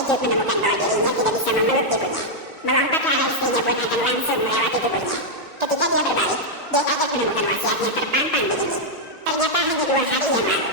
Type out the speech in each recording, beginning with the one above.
terkejut menemukan bahwa dirinya tidak bisa memeluk ibunya. Melompatlah istrinya pun akan langsung melewati tubuhnya. Ketika dia berbalik, dia kaget menemukan wasiatnya terpampang di dinding. Ternyata hanya 2 hari yang lalu.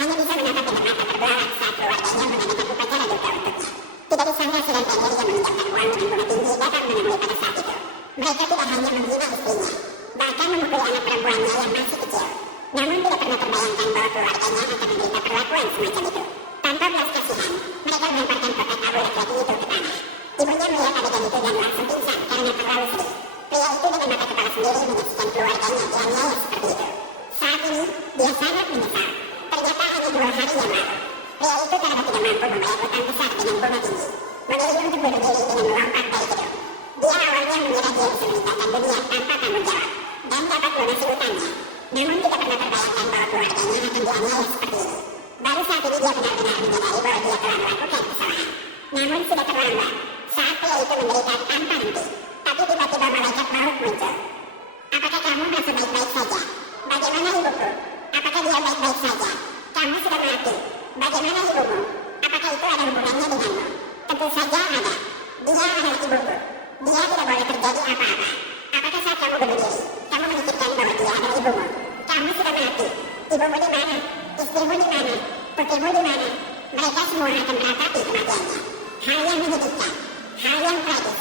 Hanya bisa menatap dengan mata terbelalak saat keluarganya mengadakan upacara duka untuknya. Tidak disangka si rentenir yang menginjamkan uang dengan bunga tinggi datang menemui pada saat itu. Mereka tidak hanya menghina istrinya, bahkan memukuli anak perempuannya yang masih kecil. Namun tidak pernah terbayangkan bahwa keluarganya akan menderita perlakuan semacam itu. Tanpa belas kasihan, mereka melemparkan kotak abu laki-laki itu ke tanah. Ibunya melihat adegan itu dan langsung pingsan karena terlalu sedih. Pria itu dengan mata kepala sendiri menyaksikan keluarganya dianiaya seperti itu. Saat ini, dia sangat menyesal. Ternyata hanya 2 hari yang lalu. Pria itu karena tidak mampu membayar utang besar dengan bunga tinggi, memilih untuk bunuh diri dengan melompat dari gedung. Dia awalnya mengira dia bisa meninggalkan dunia tanpa tanggung jawab dan dapat lunasi utangnya. Namun tidak pernah terbayangkan bahwa keluarganya akan dianiaya seperti ini. Baru saat ini dia benar-benar menyadari bahwa dia telah melakukan kesalahan. Namun sudah terlambat saat pria itu menderita tanpa henti. Tapi tiba-tiba malaikat maut muncul. Apakah kamu merasa baik-baik saja? Bagaimana ibuku? Apakah dia baik-baik saja? Kamu sudah mati. Bagaimana ibumu? Apakah itu ada hubungannya denganmu? Tentu saja ada. Dia adalah ibuku. Dia tidak boleh terjadi apa-apa. Apakah saat kamu bunuh diri, kamu memikirkan bahwa dia adalah ibumu? Kamu sudah mati. Ibumu di mana? Istrimu di mana? Putrimu di mana? Mereka semua akan meratapi kematiannya. Hal yang menyedihkan. Hal yang tragis.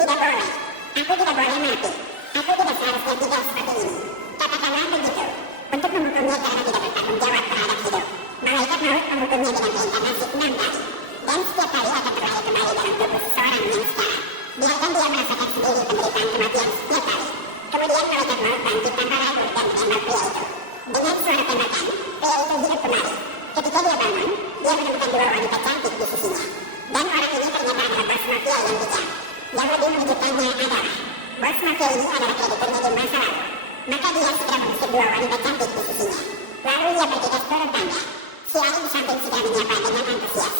Tidak boleh. Aku tidak boleh mati. Aku tidak seharusnya tinggal seperti ini. Katakanlah begitu. Untuk menghukumnya karena tidak bertanggung jawab terhadap hidup. Malaikat maut menghukumnya dengan reinkarnasi 6 kali. Dan setiap kali akan terlahir kembali dalam tubuh seseorang yang sekarang. Biarkan dia merasakan sendiri penderitaan kematian setiap kali. Kemudian malaikat maut bangkit tanpa ragu dan menembak pria itu. Dengan suara tembakan, pria itu hidup kembali. Ketika dia bangun, dia menemukan 2 wanita cantik di sisinya. Dan orang ini ternyata adalah bos mafia yang bijak. Yang lebih mengejutkannya adalah bos mafia ini adalah krediturnya di masa lalu. Maka dia segera mengusir 2 wanita cantik di sisinya. Lalu dia bergegas turun tangga. Si lain di samping sudah menyapa dengan antusias.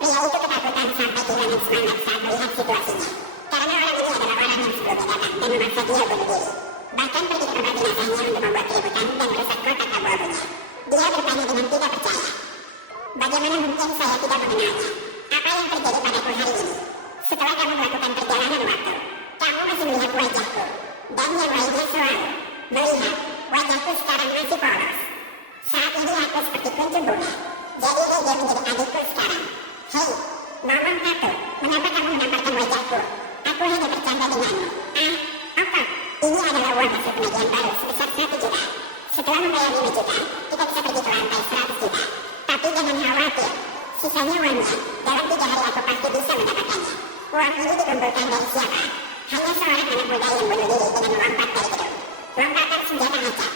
Pria itu ketakutan sampai kehilangan semangat saat melihat situasinya. Karena orang ini adalah orang yang sebelumnya datang dan memaksa dia bunuh diri. Bahkan pergi ke tempat jenazahnya untuk membuat keributan dan merusak kotak abu-abunya. Dia bertanya dengan tidak percaya. Bagaimana mungkin saya tidak mengenalnya? Apa yang terjadi padaku hari ini? Setelah kamu melakukan perjalanan waktu, kamu masih melihat wajahku. Dan yang lainnya selalu melihat wajahku sekarang masih polos. Saat ini aku seperti kunjung bunga. Jadi dia menjadi adikku sekarang. Hei, ngomong satu, mengapa kamu menamparkan wajahku? Aku hanya bercanda denganmu. Oke. Ini adalah uang hasil penagihan baru sebesar 1 juta. Setelah membayar 5 juta, kita bisa pergi ke lantai 100 juta. Tapi jangan khawatir, sisanya uangnya. Dalam 3 hari aku pasti bisa mendapatkannya. Uang ini dikumpulkan dari siapa? Hanya seorang anak muda yang bunuh diri dengan melompat dari gedung. Lompatan senjata acak.